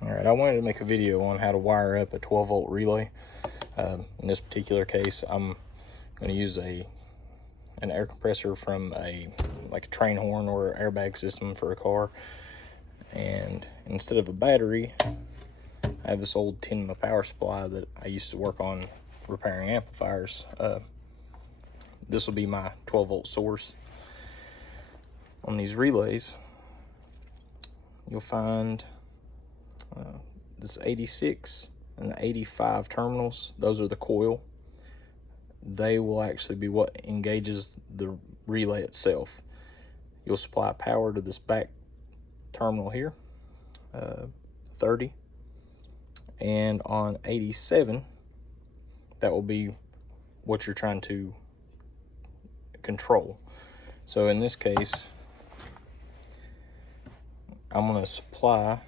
Alright, I wanted to make a video on how to wire up a 12-volt relay. In this particular case, I'm going to use an air compressor from like a train horn or airbag system for a car. And instead of a battery, I have this old 10 power supply that I used to work on repairing amplifiers. This will be my 12-volt source. On these relays, you'll find this 86 and the 85 terminals. Those are the coil. They will actually be what engages the relay itself. You'll supply power to this back terminal here, 30, and on 87, that will be what you're trying to control. So in this case, I'm going to supply,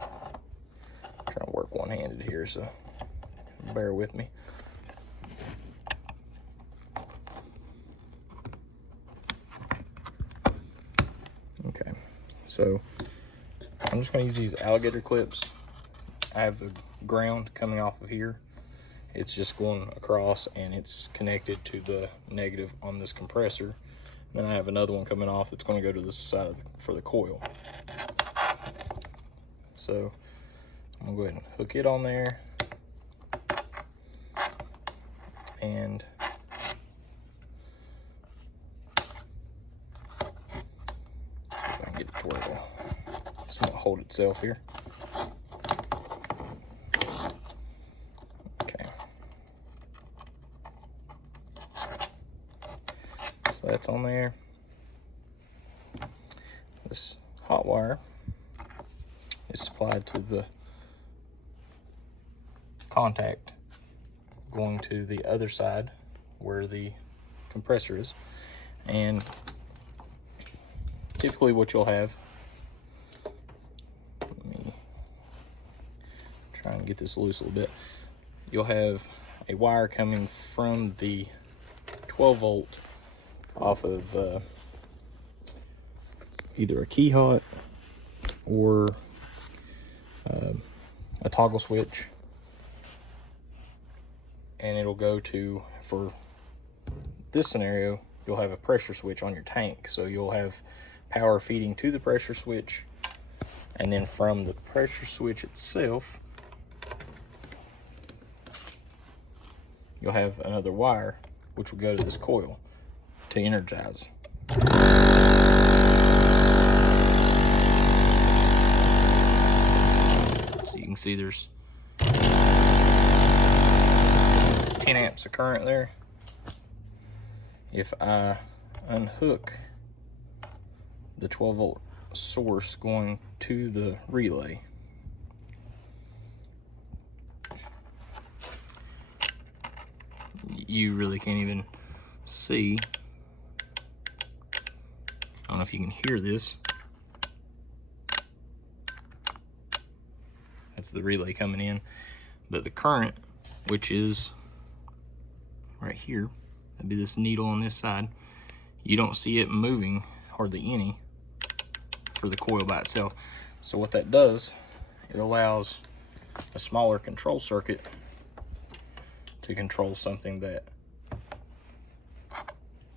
I'm trying to work one-handed here, so bear with me. Okay, so I'm just going to use these alligator clips. I have the ground coming off of here. It's just going across and it's connected to the negative on this compressor. Then I have another one coming off that's going to go to this side for the coil. So I'm going to go ahead and hook it on there. And see if I can get it to where it's going to hold itself here. Okay. So that's on there. This hot wire is supplied to the contact going to the other side where the compressor is. And typically what you'll have, let me try and get this loose a little bit, you'll have a wire coming from the 12-volt off of either a key hot or a toggle switch, and it'll go to, for this scenario, you'll have a pressure switch on your tank, so you'll have power feeding to the pressure switch, and then from the pressure switch itself you'll have another wire which will go to this coil to energize. So you can see there's 10 amps of current there. If I unhook the 12-volt source going to the relay, you really can't even see. I don't know if you can hear this. That's the relay coming in, but the current, which is right here, that'd be this needle on this side, you don't see it moving hardly any for the coil by itself. So what that does, it allows a smaller control circuit to control something that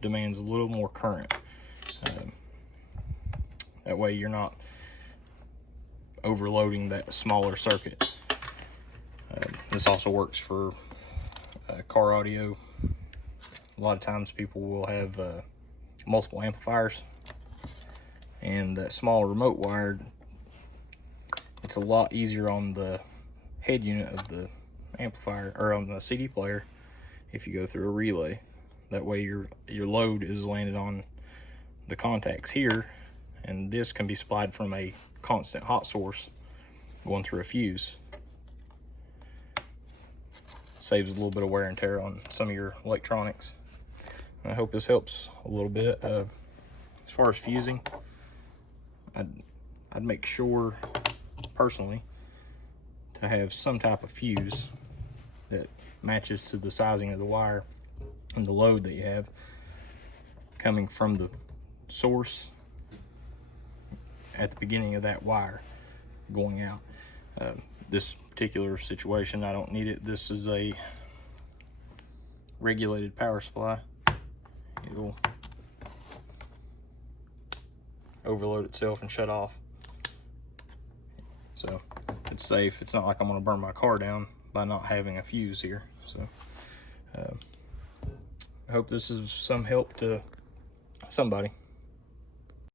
demands a little more current. That way you're not overloading that smaller circuit. This also works for car audio. A lot of times people will have multiple amplifiers, and that small remote wire, it's a lot easier on the head unit of the amplifier or on the CD player if you go through a relay. That way your load is landed on the contacts here, and this can be supplied from a constant hot source going through a fuse. Saves a little bit of wear and tear on some of your electronics. I hope this helps a little bit. As far as fusing, I'd make sure personally to have some type of fuse that matches to the sizing of the wire and the load that you have coming from the source at the beginning of that wire going out. This particular situation, I don't need it. This is a regulated power supply. It'll overload itself and shut off. So it's safe. It's not like I'm gonna burn my car down by not having a fuse here. So I hope this is some help to somebody.